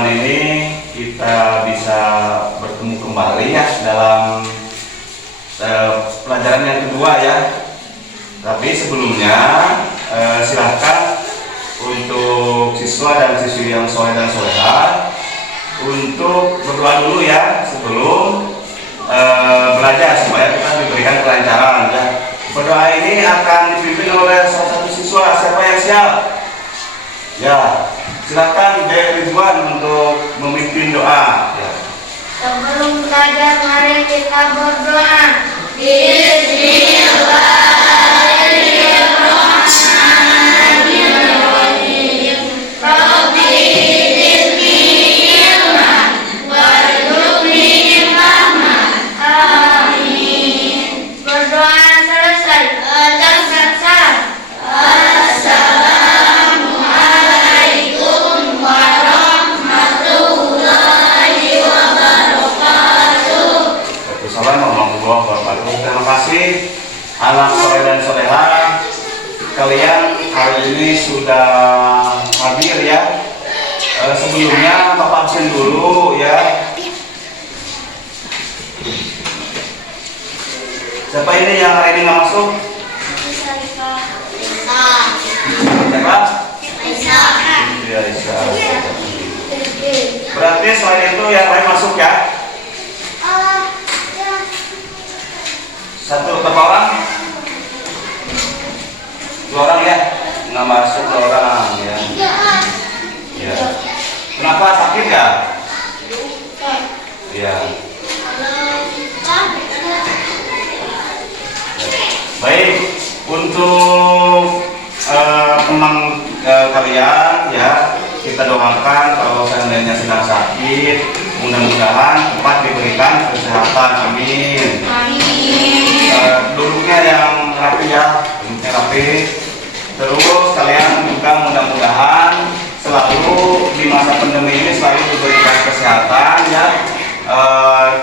kesempatan ini kita bisa bertemu kembali ya dalam pelajaran yang kedua ya. Tapi sebelumnya silahkan untuk siswa dan siswi yang soleh dan soleha untuk berdoa dulu ya sebelum belajar supaya kita diberikan kelancaran ya. Berdoa ini akan dipimpin oleh salah satu siswa. Siapa yang siap? Ya, silakan Ridwan untuk memimpin doa ya. Sebelum belajar mari kita berdoa. Bismillahirrahmanirrahim. Rabbi zidni ilman warzuqni fahman. Amin. Berdoa selesai. Salam. Assalamualaikum warahmatullahi wabarakatuh. Assalamualaikum warahmatullahi wabarakatuh. Terima kasih anak soleh dan soleha. Kalian hari ini sudah hadir ya. Sebelumnya Bapak absen dulu ya. Siapa ini yang hari ini nggak masuk? Siapa? Ya, Isa. Berarti selain itu yang lain masuk ya? Satu berapa orang? 2 orang ya? Nggak masuk 2 orang ya? Ya. Kenapa sakit ya? Ya. Baik, untuk teman kalian ya, kita doakan kalau seandainya sedang sakit, mudah-mudahan cepat diberikan kesehatan. Amin. Duduknya yang rapi ya, duduknya rapi. Terus kalian juga mudah-mudahan selalu di masa pandemi ini selalu diberikan kesehatan ya.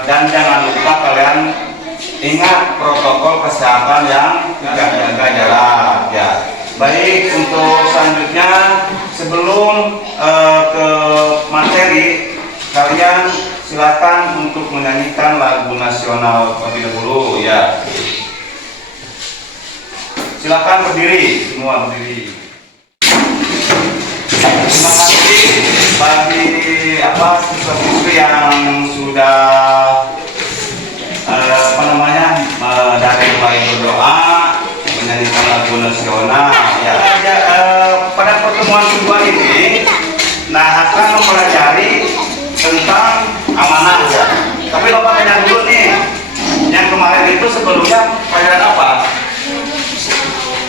Dan jangan lupa kalian ingat protokol kesehatan yang jaga jarak ya. Baik, untuk selanjutnya sebelum ke materi, kalian silakan untuk menyanyikan lagu nasional terlebih dahulu ya. Silakan berdiri, semua berdiri. Terima kasih bagi siswa-siswi yang sudah dari mulai berdoa menyanyikan lagu nasional ya. Pada pertemuan kedua ini akan mempelajari tentang amanah ya. Tapi Bapak tanya dulu nih, yang kemarin itu sebelumnya pelajaran apa?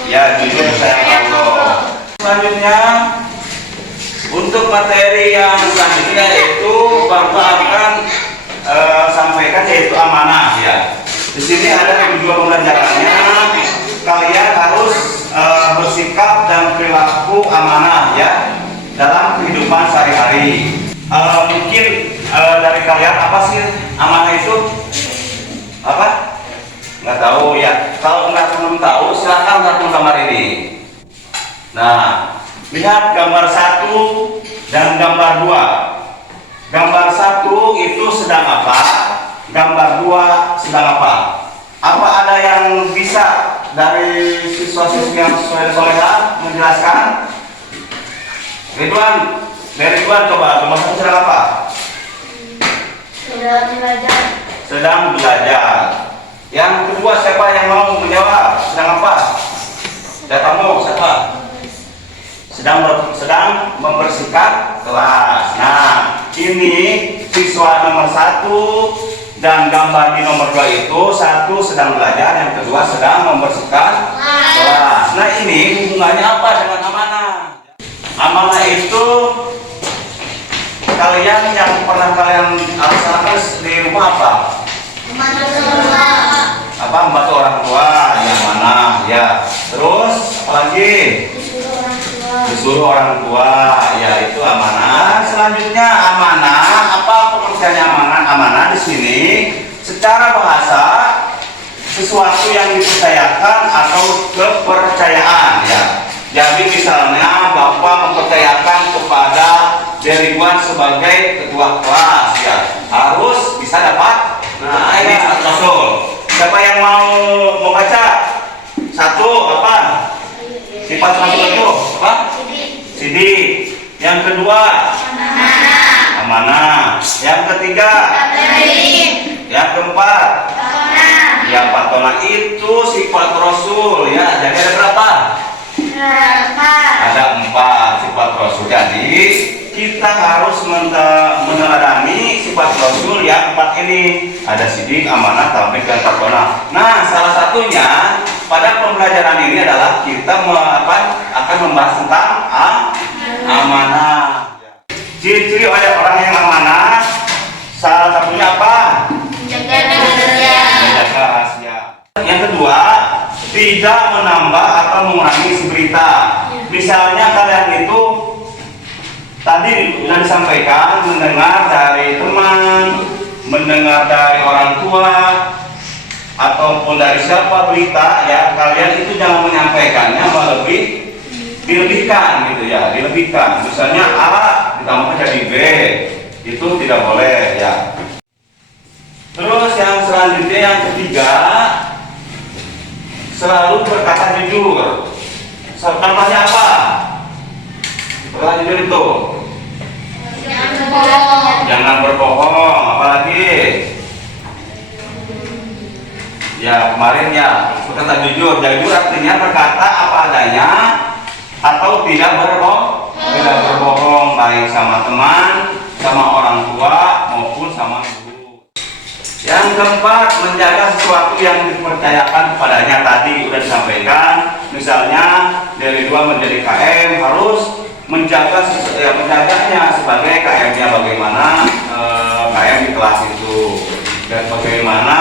Ya, jujur sayang Allah. Selanjutnya untuk materi yang selanjutnya itu Bapak akan sampaikan yaitu amanah ya. Di sini ada 2 pembelajarannya. Kalian harus bersikap dan perilaku amanah ya dalam kehidupan sehari-hari. Mungkin dari kalian apa sih amanah itu? Apa? Nggak tahu ya. Kalau belum tahu silakan lihat gambar ini. Nah, lihat gambar 1 dan gambar 2. Gambar 1 itu sedang apa? Gambar 2 sedang apa? Apa ada yang bisa dari siswa-siswi yang soleha menjelaskan? Ridwan coba, gambar 1 sedang apa? Sedang belajar. Yang kedua siapa yang mau menjawab? Sedang apa? Dari kamu siapa? Sedang membersihkan kelas. Nah, ini siswa nomor 1 dan gambar di nomor 2 itu, 1 sedang belajar, yang kedua sedang membersihkan kelas. Nah, ini hubungannya apa dengan amanah? Amanah itu kalian yang pernah kalian laksanakan di rumah apa? Membantu orang tua, yang mana ya. Terus apalagi? Disuruh orang tua, ya itu amanah. Selanjutnya amanah, apa pengertiannya amanah? Amanah di sini secara bahasa sesuatu yang dipercayakan atau kepercayaan ya. Jadi misalnya Bapak mempercayakan kepada Ridwan sebagai ketua kelas ya harus bisa dapat ini sifat rasul. Siapa yang mau membaca? Satu apa? Sifat rasul itu apa? Sidik. Yang kedua amanah. Yang ketiga yang keempat ya patona. Itu sifat rasul ya. Jadi ada berapa? Ada 4 sifat rasul. Jadi kita harus meneladani sifat rasul yang 4 ini. Ada sidik, amanah, tabligh, dan patona. Nah, salah satunya pada pembelajaran ini adalah kita akan membahas tentang amanah. Ciri-ciri oleh orang yang amanah, salah satunya apa? Menjaga rahasia. Yang kedua, tidak menambah atau mengurangi isi berita. Misalnya kalian itu tadi sudah disampaikan, mendengar dari teman, mendengar dari orang tua, ataupun dari siapa berita ya, kalian itu jangan menyampaikannya dilebihkan gitu ya, dilebihkan. Misalnya A ditambah jadi B, itu tidak boleh ya. Terus yang selanjutnya yang ketiga, selalu berkata jujur. Contohnya apa? Berkata jujur itu jangan berbohong. Apalagi ya kemarin ya berkata jujur. Jujur artinya berkata apa adanya atau tidak berbohong, baik sama teman, sama orang tua maupun sama guru. Yang keempat, menjaga sesuatu yang dipercayakan kepadanya. Tadi sudah disampaikan, misalnya dari 2 menjadi KM harus menjaganya sebagai KM-nya, bagaimana KM di kelas itu, dan bagaimana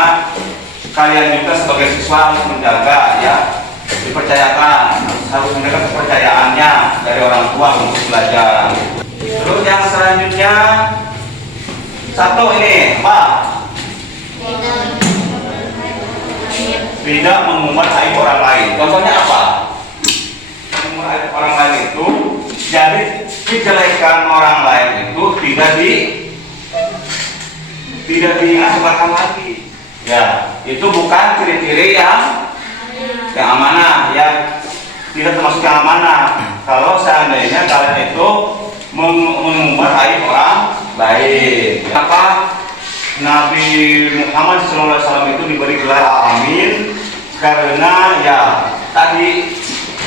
kalian juga sebagai siswa harus menjaga ya, dipercayakan, harus menjaga kepercayaannya dari orang tua untuk belajar. Terus yang selanjutnya, satu ini apa? Tidak mengumbar aib orang lain. Contohnya apa? Mengumbar aib orang lain itu, jadi kejelekan orang lain itu tidak disebarkan lagi. Ya, itu bukan ciri-ciri yang amanah ya, tidak termasuk yang amanah. Kalau seandainya kalian itu mengumbar aib orang lain. Apa? Nabi Muhammad SAW itu diberi gelar Amin karena ya tadi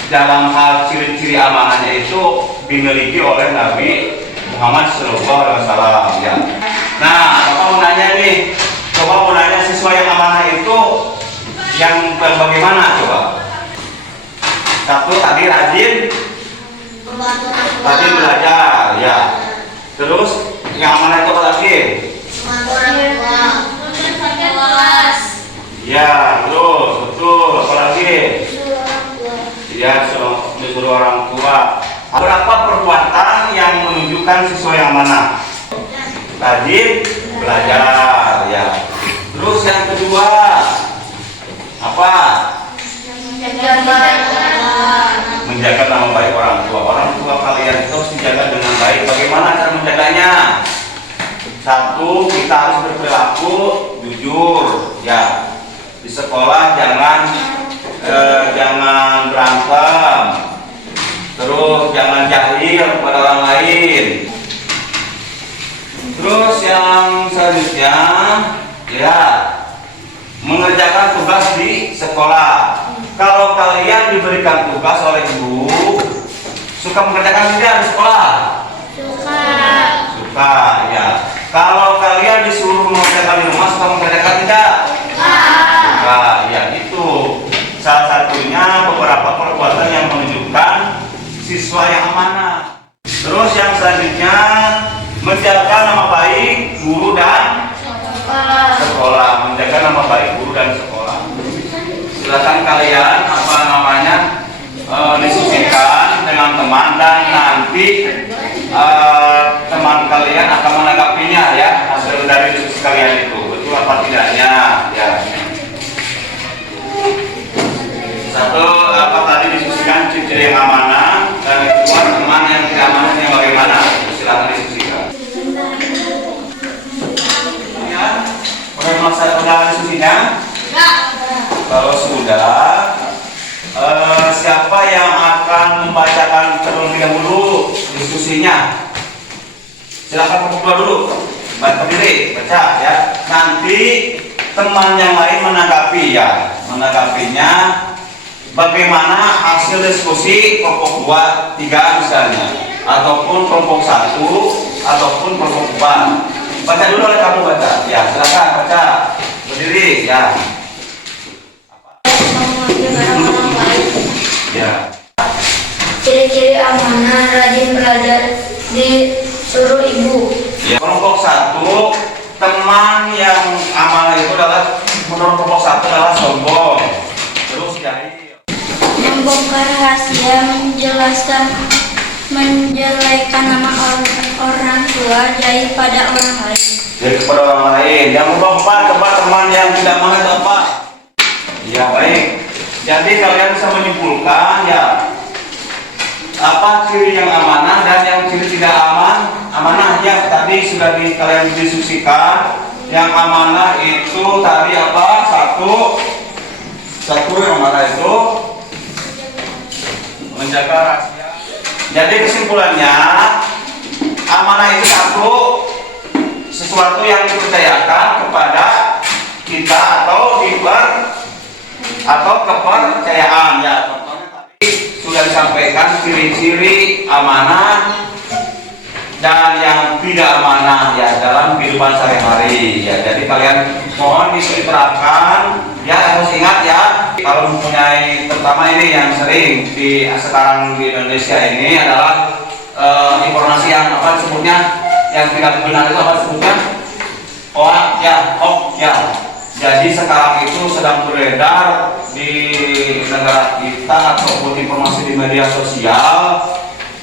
dalam hal ciri-ciri amanahnya itu dimiliki oleh Nabi Muhammad SAW ya. Nah, Bapak mau nanya nih, coba mau nanya siswa yang amanah itu yang bagaimana coba? Satu, tadi rajin belajar ya. Terus yang amanah itu apa lagi? Ya, terus betul. Apalagi? Ya, disuruh orang tua. Berapa perbuatan yang menunjukkan siswa yang mana? Rajin belajar ya. Terus yang kedua apa? Menjaga nama baik orang tua. Orang tua kalian itu harus dijaga dengan baik. Bagaimana cara menjaganya? Satu, kita harus berperilaku jujur ya. Di sekolah jangan berantem. Terus jangan jahil kepada orang lain. Terus yang selanjutnya ya, mengerjakan tugas di sekolah. Kalau kalian diberikan tugas oleh guru, suka mengerjakan tidak di sekolah? Suka ya. Kalau kalian disuruh mengerjakan di rumah, suka mengerjakan tidak? Suka ya. Itu salah satunya beberapa perbuatan yang menunjukkan siswa yang amanah. Terus yang selanjutnya, menjaga nama baik guru dan sekolah. Menjaga nama baik guru dan sekolah. Silakan kalian diskusikan dengan teman, dan nanti teman kalian akan menanggapinya ya, hasil dari diskusi kalian itu betul apa tidaknya ya. Satu, apa tadi diskusikan ciri-ciri yang amanah, dan kedua teman yang tidak amanahnya bagaimana. Silakan diskusikan. diskusinya? Kalau sudah, siapa yang akan membacakan terlebih dahulu diskusinya? Silakan membuka dulu, baca diri, baca ya. Nanti teman yang lain menanggapi ya, menanggapinya bagaimana hasil diskusi kelompok 2, 3 misalnya, ataupun kelompok 1, ataupun kelompok 4. Baca dulu oleh kamu baca, ya silakan baca, berdiri ya. Ya. Ciri-ciri amanah rajin belajar disuruh ibu. Ya. Kelompok 1, teman yang amanah itu adalah menurut kelompok 1 adalah sombong. Terus jadi Membongkar rahasia, menjelekan nama orang tua jadi pada orang lain. jadi kepada orang lain. Yang membongkar tempat teman yang tidak amanah itu apa? Ya baik. Jadi kalian bisa menyimpulkan ya apa ciri yang amanah dan yang ciri tidak amanah ya tadi sudah kalian diskusikan. Yang amanah itu tadi apa? Satu yang amanah itu menjaga rahasia. Jadi kesimpulannya amanah itu sesuatu yang dipercayakan kepada kita atau kepercayaan ya. Contohnya tadi sudah disampaikan ciri-ciri amanah dan yang tidak amanah ya dalam kehidupan sehari-hari ya. Jadi kalian mohon diterapkan ya, harus ingat ya kalau mempunyai, terutama ini yang sering sekarang di Indonesia ini adalah informasi yang apa disebutnya yang tidak benar itu apa disebutnya hoax ya. Jadi sekarang itu sedang beredar di negara kita ataupun informasi di media sosial.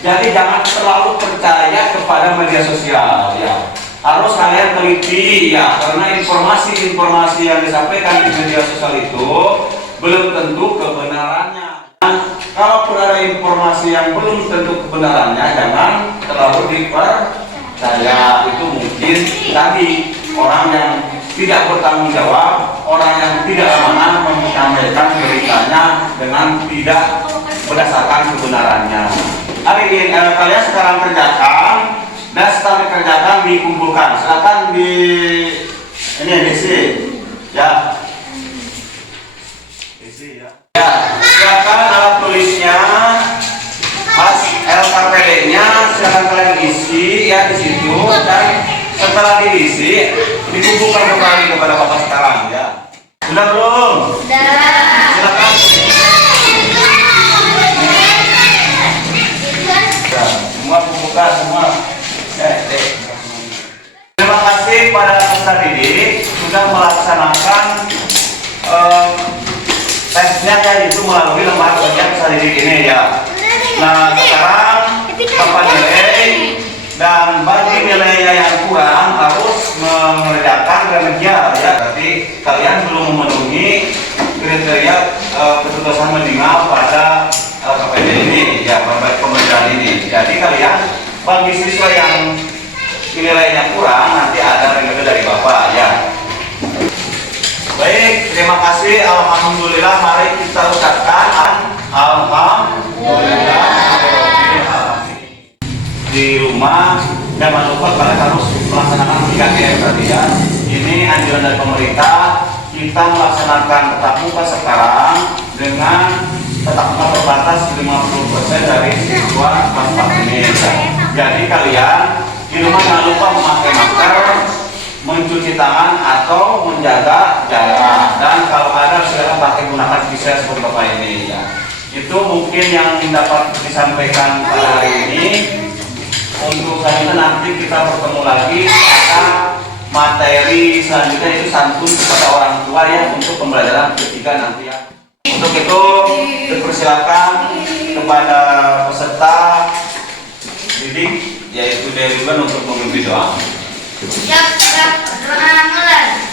Jadi jangan terlalu percaya kepada media sosial ya. Harus kalian teliti ya, karena informasi-informasi yang disampaikan di media sosial itu belum tentu kebenarannya. Kalaupun ada informasi yang belum tentu kebenarannya, jangan terlalu dipercaya. Itu mungkin tadi orang yang tidak bertanggung jawab, orang yang tidak amanah menyampaikan beritanya dengan tidak berdasarkan kebenarannya. Hari ini kalian sekarang kerjakan dan setelah dikerjakan dikumpulkan. Silakan ini diisi ya. Isi ya. Ya, silakan alat tulisnya, LKPD-nya silakan kalian isi ya di situ dan setelah diisi dikumpulkan kembali kepada Bapak sekarang ya. Sudah belum? Sudah. Silakan. Semua buka semua. Terima kasih pada peserta didik sudah melaksanakan tesnya ya, itu melalui lembaga ujian peserta didik ini ya. Nah sekarang Bapak nilai dan bagi nilainya yang kurang harus mengerjakan remedial ya. Berarti kalian belum memenuhi kriteria ketutusan minimal pada LKPD ini ya, pembelajaran ini. Jadi kalian bagi siswa yang nilainya kurang nanti ada remedial dari Bapak ya. Baik, terima kasih. Alhamdulillah, mari kita ucapkan alhamdulillah. Di rumah jangan lupa kalian harus melaksanakan 3M tadi ya. Ini anjuran dari pemerintah. Kita melaksanakan tatap muka sekarang dengan tatap muka terbatas 50% dari siswa kelas 4 ini. Jadi kalian di rumah jangan lupa memakai masker, mencuci tangan atau menjaga jarak, dan kalau ada silakan pakai gunakan spesial seperti Bapak ini ya. Itu mungkin yang dapat disampaikan pada hari ini. Untuk selanjutnya nanti kita bertemu lagi pada materi selanjutnya, itu santun kepada orang tua ya, untuk pembelajaran ketiga nanti ya. Untuk itu dipersilakan kepada peserta didik yaitu Dewi untuk memimpin doa. Siap, doa mulai.